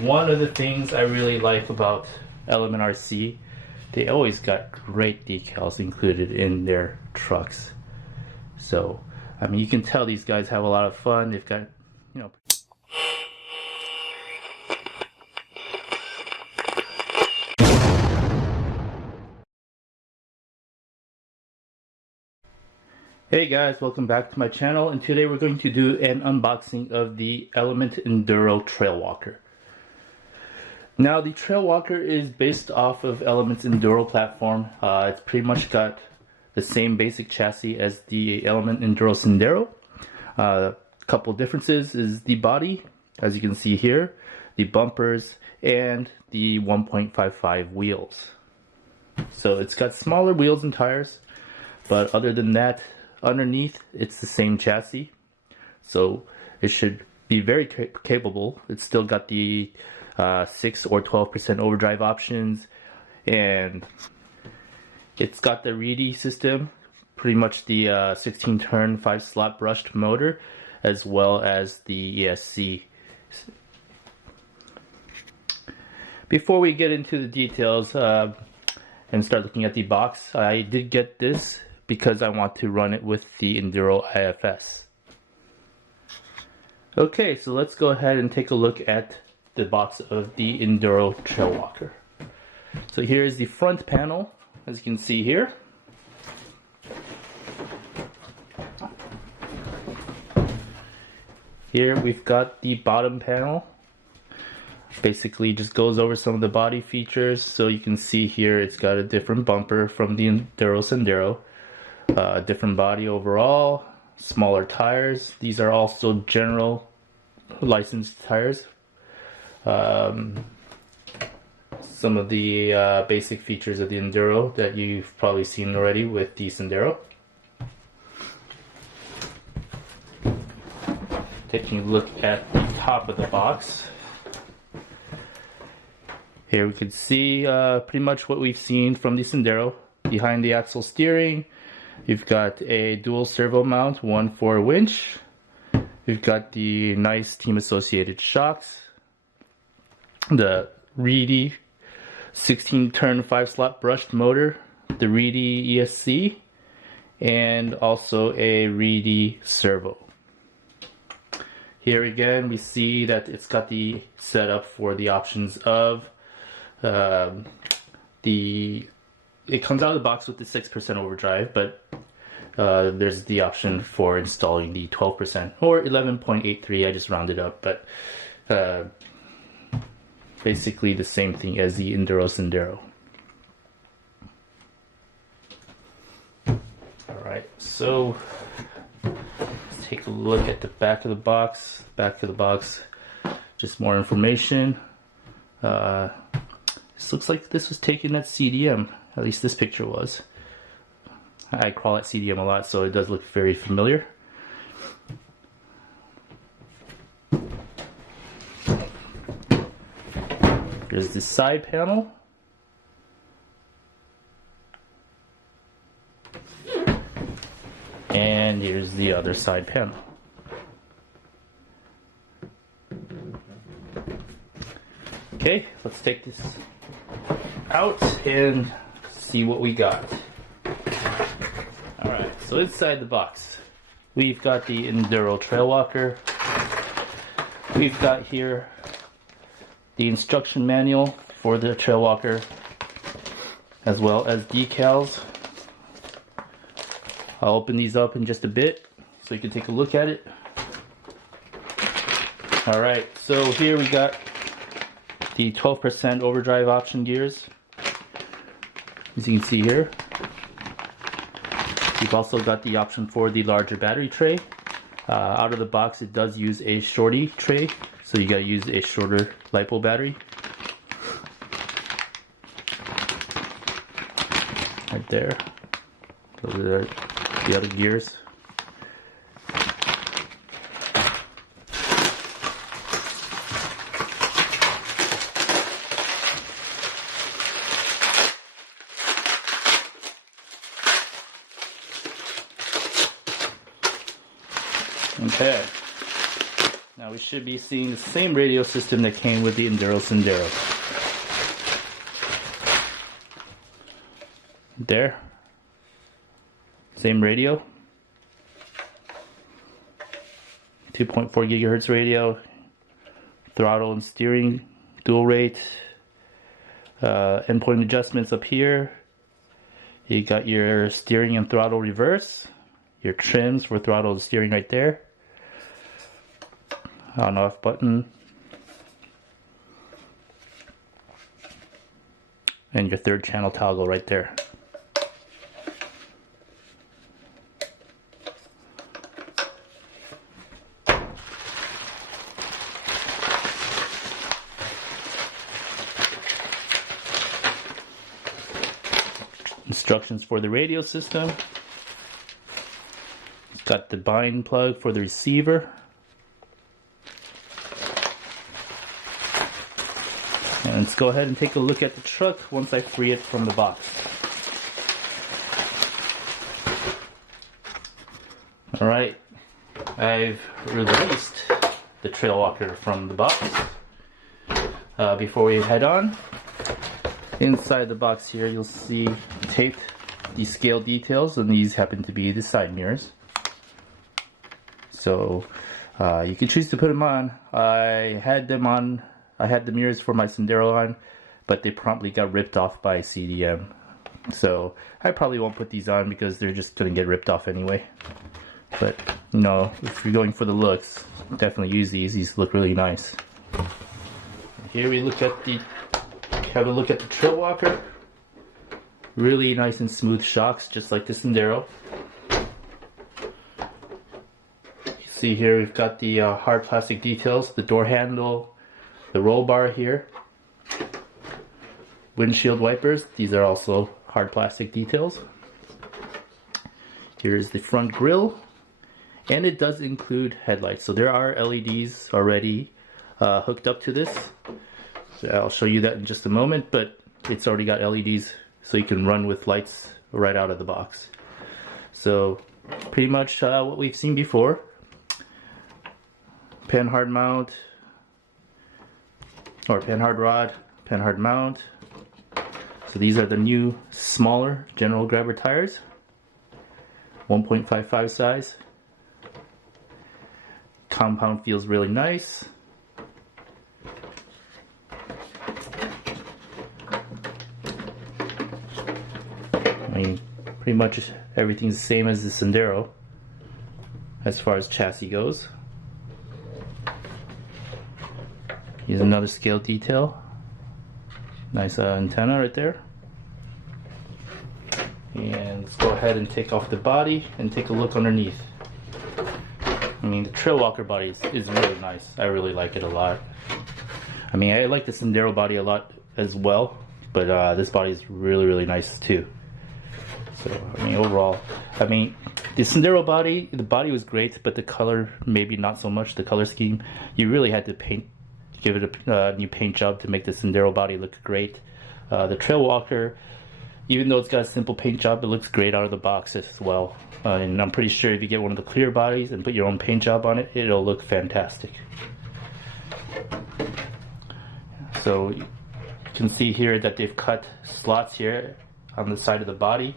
One of the things I really like about Element RC, they always got great decals included in their trucks. So, I mean, you can tell these guys have a lot of fun. They've got, you know. Hey guys, welcome back to my channel, and today we're going to do an unboxing of the Element Enduro Trailwalker. Now, the Trailwalker is based off of Element's Enduro platform. It's pretty much got the same basic chassis as the Element Enduro Sendero. Couple differences is the body, as you can see here, the bumpers, and the 1.55 wheels. So it's got smaller wheels and tires, but other than that, underneath it's the same chassis, so it should be very capable. It's still got the 6 or 12% overdrive options, and it's got the reedy system, pretty much the 16 turn 5 slot brushed motor, as well as the ESC. Before we get into the details and start looking at the box, I did get this because I want to run it with the Enduro IFS. Okay, so let's go ahead and take a look at the box of the Enduro Trailwalker. So here is the front panel, as you can see here. Here we've got the bottom panel. Basically just goes over some of the body features. So you can see here it's got a different bumper from the Enduro Sendero. Different body overall, smaller tires. These are also general licensed tires. Some of the basic features of the Enduro that you've probably seen already with the Sendero. Taking a look at the top of the box. Here we can see pretty much what we've seen from the Sendero. Behind the axle steering, you've got a dual servo mount, one for a winch. We've got the nice team associated shocks, the reedy 16 turn 5 slot brushed motor, the reedy ESC, and also a reedy servo. Here again we see that it's got the setup for the options of it comes out of the box with the 6% overdrive, but there's the option for installing the 12% or 11.83. I just rounded up, but basically the same thing as the Enduro Sendero. Alright, so let's take a look at the back of the box. Back of the box, just more information. This looks like this was taken at CDM, at least this picture was. I crawl at CDM a lot, so it does look very familiar. Here's the side panel. And here's the other side panel. Okay, let's take this out and see what we got. Alright, so inside the box, we've got the Enduro Trailwalker. We've got here the instruction manual for the Trailwalker, as well as decals. I'll open these up in just a bit so you can take a look at it. Alright, so here we got the 12% overdrive option gears, as you can see here. You've also got the option for the larger battery tray. Out of the box it does use a shorty tray, so you gotta use a shorter LiPo battery. Right there. Those are the other gears. Okay. Now we should be seeing the same radio system that came with the Enduro Sendero. There. Same radio. 2.4 gigahertz radio. Throttle and steering, dual rate. Endpoint adjustments up here. You got your steering and throttle reverse. Your trims for throttle and steering right there. On off button. And your third channel toggle right there. Instructions for the radio system. It's got the bind plug for the receiver. And let's go ahead and take a look at the truck once I free it from the box. Alright, I've released the Trailwalker from the box. Before we head on, inside the box here you'll see taped the scale details, and these happen to be the side mirrors. So you can choose to put them on. I had them on. I had the mirrors for my Sendero on, but they promptly got ripped off by CDM. So I probably won't put these on because they're just going to get ripped off anyway. But you know, if you're going for the looks, definitely use these. These look really nice. Here we look at the have a look at the Trailwalker. Really nice and smooth shocks, just like the Sendero. You see here we've got the hard plastic details, the door handle, the roll bar here, windshield wipers. These are also hard plastic details. Here's the front grille, and it does include headlights. So there are LEDs already hooked up to this. So I'll show you that in just a moment, but it's already got LEDs, so you can run with lights right out of the box. So pretty much what we've seen before. Pen hard mount, or pen hard rod, pen hard mount. So these are the new smaller general grabber tires, 1.55 size. Compound feels really nice. I mean, pretty much everything's the same as the Sendero as far as chassis goes. Here's another scale detail. Nice antenna right there. And let's go ahead and take off the body and take a look underneath. I mean, the Trailwalker body is really nice. I really like it a lot. I mean, I like the Sendero body a lot as well, but this body is really nice too. So, I mean, overall, I mean, the Sendero body, the body was great, but the color, maybe not so much. The color scheme, you really had to give it a new paint job to make the Sendero body look great. The Trailwalker, even though it's got a simple paint job, it looks great out of the box as well. And I'm pretty sure if you get one of the clear bodies and put your own paint job on it, it'll look fantastic. So you can see here that they've cut slots here on the side of the body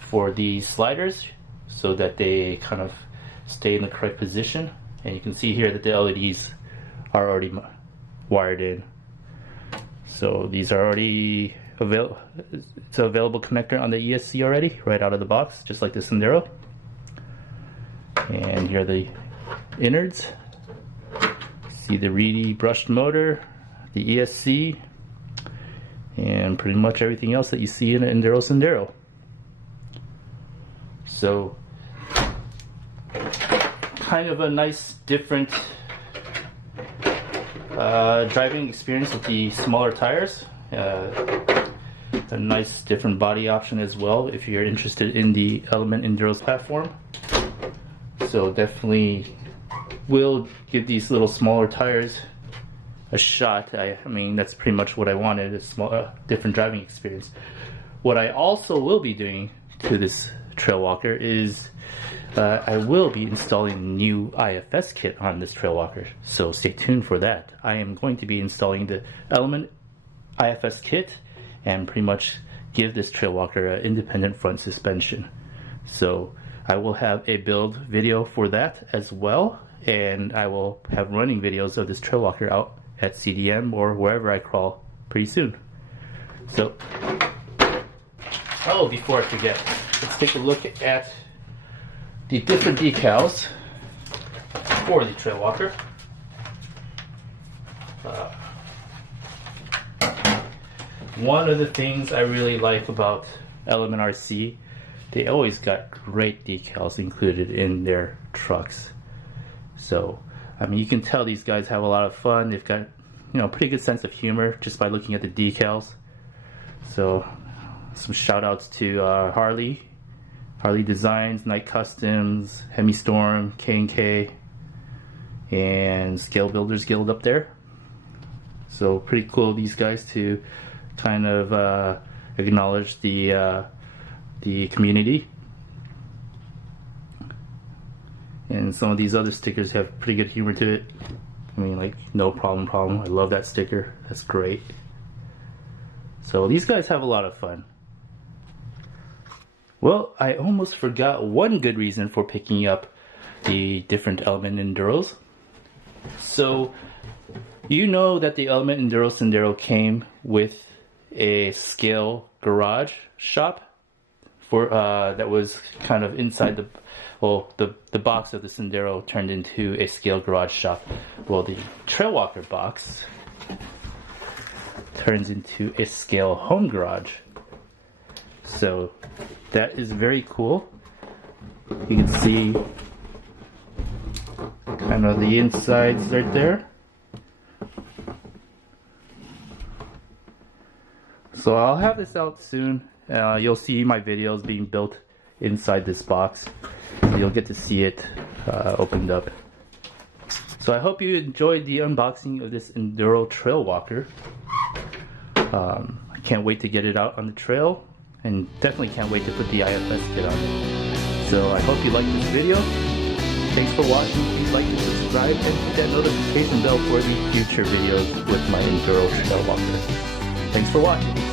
for the sliders so that they kind of stay in the correct position. And you can see here that the LEDs are already wired in. So these are already available. It's an available connector on the ESC already, right out of the box, just like the Sendero. And here are the innards. See the reedy brushed motor, the ESC, and pretty much everything else that you see in an Enduro Sendero. So, kind of a nice different driving experience with the smaller tires. A nice different body option as well if you're interested in the Element Enduro platform. So definitely will give these little smaller tires a shot. I mean, that's pretty much what I wanted, a small, different driving experience. What I also will be doing to this Trailwalker is I will be installing a new IFS kit on this Trailwalker, so stay tuned for that. I am going to be installing the Element IFS kit and pretty much give this Trailwalker an independent front suspension. So I will have a build video for that as well, and I will have running videos of this Trailwalker out at CDM or wherever I crawl pretty soon. So, oh, before I forget, let's take a look at the different decals for the Trailwalker. One of the things I really like about Element RC, they always got great decals included in their trucks. So, I mean, you can tell these guys have a lot of fun. They've got, you know, a pretty good sense of humor just by looking at the decals. So, some shout outs to Harley Designs, Night Customs, Hemi Storm, K&K, and Scale Builders Guild up there. So pretty cool of these guys to kind of acknowledge the community. And some of these other stickers have pretty good humor to it. I mean, like, no problem. I love that sticker. That's great. So these guys have a lot of fun. Well, I almost forgot one good reason for picking up the different Element Enduros. So, you know that the Element Enduro Sendero came with a scale garage shop for that was kind of inside the box of the Sendero turned into a scale garage shop. Well, the Trailwalker box turns into a scale home garage. So that is very cool. You can see kind of the insides right there. So I'll have this out soon. You'll see my videos being built inside this box. You'll get to see it opened up. So I hope you enjoyed the unboxing of this Enduro Trailwalker. I can't wait to get it out on the trail, and definitely can't wait to put the IFS kit on it. So I hope you liked this video. Thanks for watching. Please like and subscribe and hit that notification bell for the future videos with my Enduro Trailwalker. Thanks for watching.